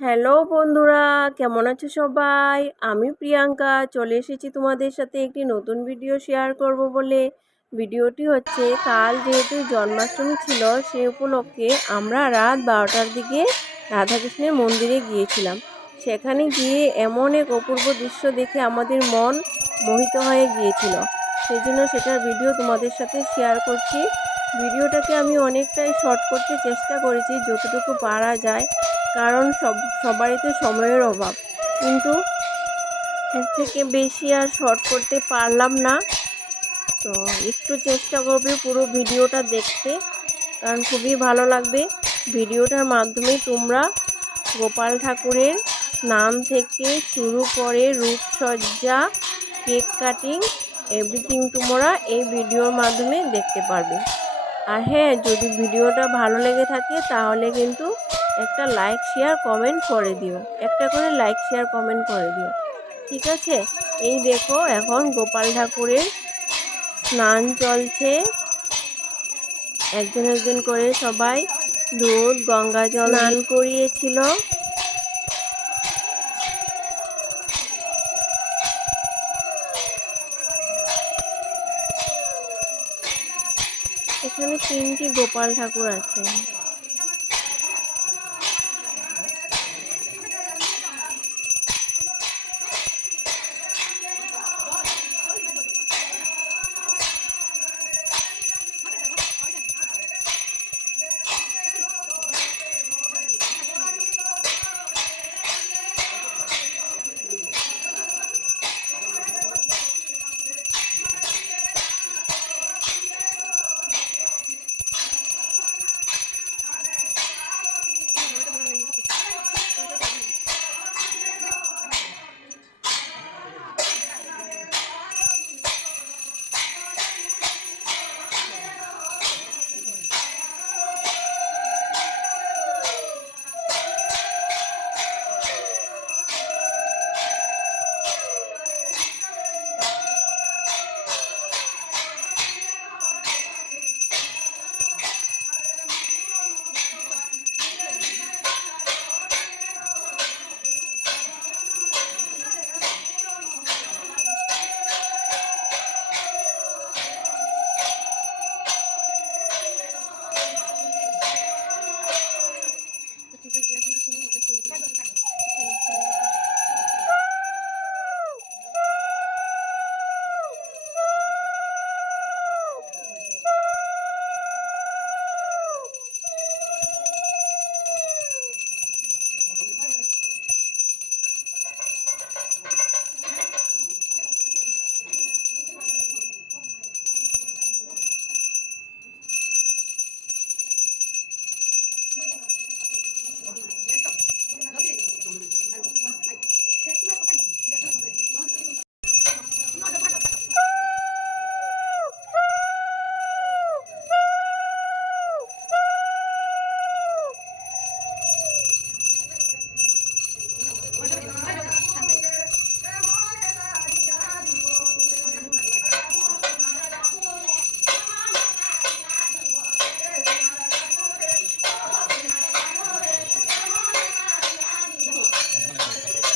Hello বন্ধুরা, কেমন আছো সবাই? আমি প্রিয়াঙ্কা চলে এসেছি তোমাদের সাথে একটি নতুন ভিডিও শেয়ার করব বলে। ভিডিওটি হচ্ছে কাল যেহেতু জন্মাষ্টমী ছিল সে উপলক্ষে আমরা রাত 12টার দিকে রাধাকৃষ্ণের মন্দিরে গিয়েছিলাম। সেখানে গিয়ে এমন এক অপূর্ব দৃশ্য দেখে আমাদের মন মোহিত হয়ে গিয়েছিল। সেই জন্য সেটার ভিডিও তোমাদের সাথে শেয়ার করছি। ভিডিওটাকে আমি অনেকটাই শর্ট করতে চেষ্টা করেছি যতটুকু পারা যায়, কারণ সবারই তো সময়ের অভাব। কিন্তু এর থেকে বেশি আর শর্ট করতে পারলাম না। তো একটু চেষ্টা করবে পুরো ভিডিওটা দেখতে, কারণ খুবই ভালো লাগবে। ভিডিওটার মাধ্যমে তোমরা গোপাল ঠাকুরের স্নান থেকে শুরু করে রূপসজ্জা, কেক কাটিং, এভরিথিং তোমরা এই ভিডিওর মাধ্যমে দেখতে পারবে। আর হ্যাঁ, যদি ভিডিওটা ভালো লেগে থাকে তাহলে কিন্তু একটা লাইক শেয়ার কমেন্ট করে দিও, একটা করে লাইক শেয়ার কমেন্ট করে দিও, ঠিক আছে? এই দেখো, এখন গোপাল ঠাকুরের স্নান চলছে। একজন একজন করে সবাই দুধ গঙ্গা জল স্নান করিয়েছিল। এখানে 3টি গোপাল ঠাকুর আছে।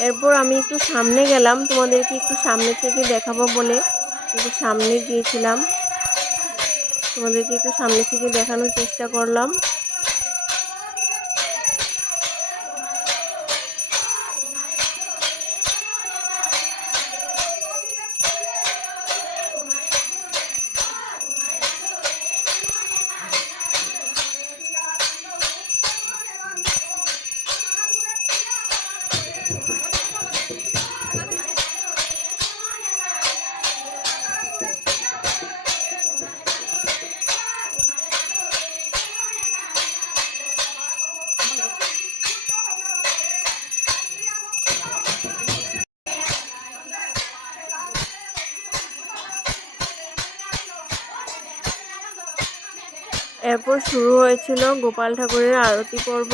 এরপর আমি একটু সামনে গেলাম, তোমাদেরকে একটু সামনে থেকে দেখাবো বলে একটু সামনে গিয়েছিলাম, তোমাদেরকে একটু সামনে থেকে দেখানোর চেষ্টা করলাম। এরপর শুরু হয়েছিল গোপাল ঠাকুরের আরতি পর্ব।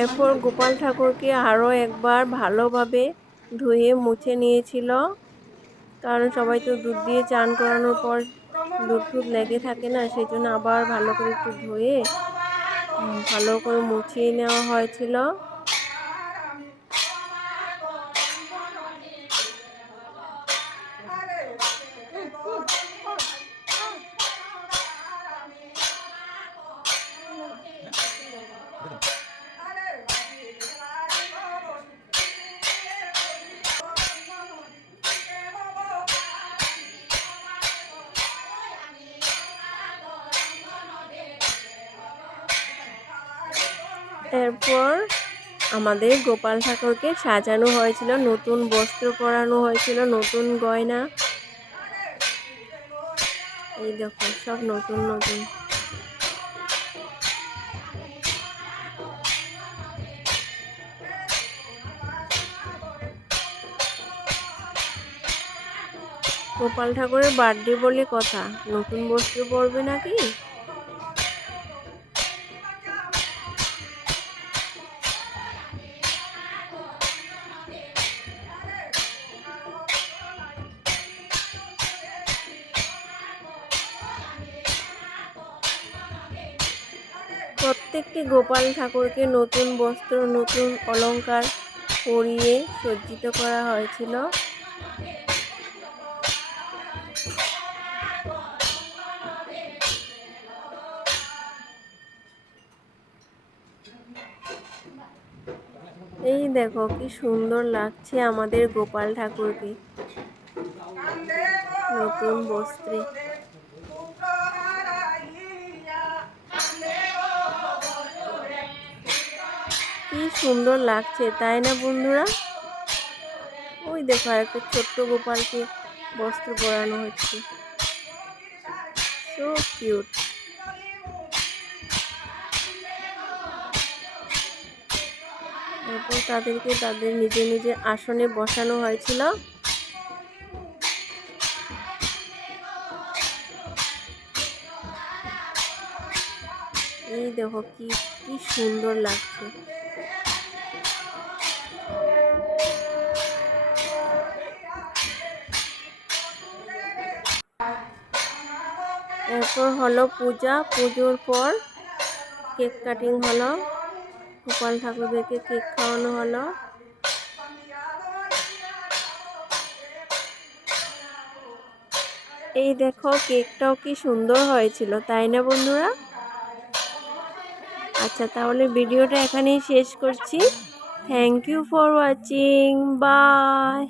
এরপর গোপাল ঠাকুরকে আরও একবার ভালোভাবে ধুয়ে মুছে নিয়েছিল। কারণ সবাই তো দুধ দিয়ে চান করানোর পর দুধ টুধ লেগে থাকে না, সেই জন্য আবার ভালো করে একটু ধুয়ে ভালো করে মুছিয়ে নেওয়া হয়েছিল। এরপর আমাদের গোপাল ঠাকুরকে সাজানো হয়েছিল, নতুন বস্ত্র পরানো হয়েছিল, নতুন গয়না। এই দেখো সব নতুন নতুন। গোপাল ঠাকুরের বার্থডে বলে কথা, নতুন বস্ত্র পরবে নাকি? প্রত্যেকটি গোপাল ঠাকুরকে নতুন বস্ত্র, নতুন অলংকার পরিয়ে সজ্জিত করা হয়েছিল। এই দেখো কি সুন্দর লাগছে আমাদের গোপাল ঠাকুরকে নতুন বস্ত্রে। কি সুন্দর লাগছে তাই না বন্ধুরা? ওই দেখো একটা ছোট্ট গোপালকে বস্ত্র পরানো হচ্ছে, সো কিউট। এরপর তাদেরকে তাদের নিজের নিজের আসনে বসানো হয়েছিল। এই দেখো কি কি সুন্দর লাগছে। এরপর হলো পূজা, পুজোর পর কেক কাটিং হলো, গোপাল ঠাকুরদেরকে কেক খাওয়ানো হলো। এই দেখো কেকটাও কি সুন্দর হয়েছিল তাই না বন্ধুরা? আচ্ছা তাহলে ভিডিওটা এখানেই শেষ করছি। Thank you for watching, by.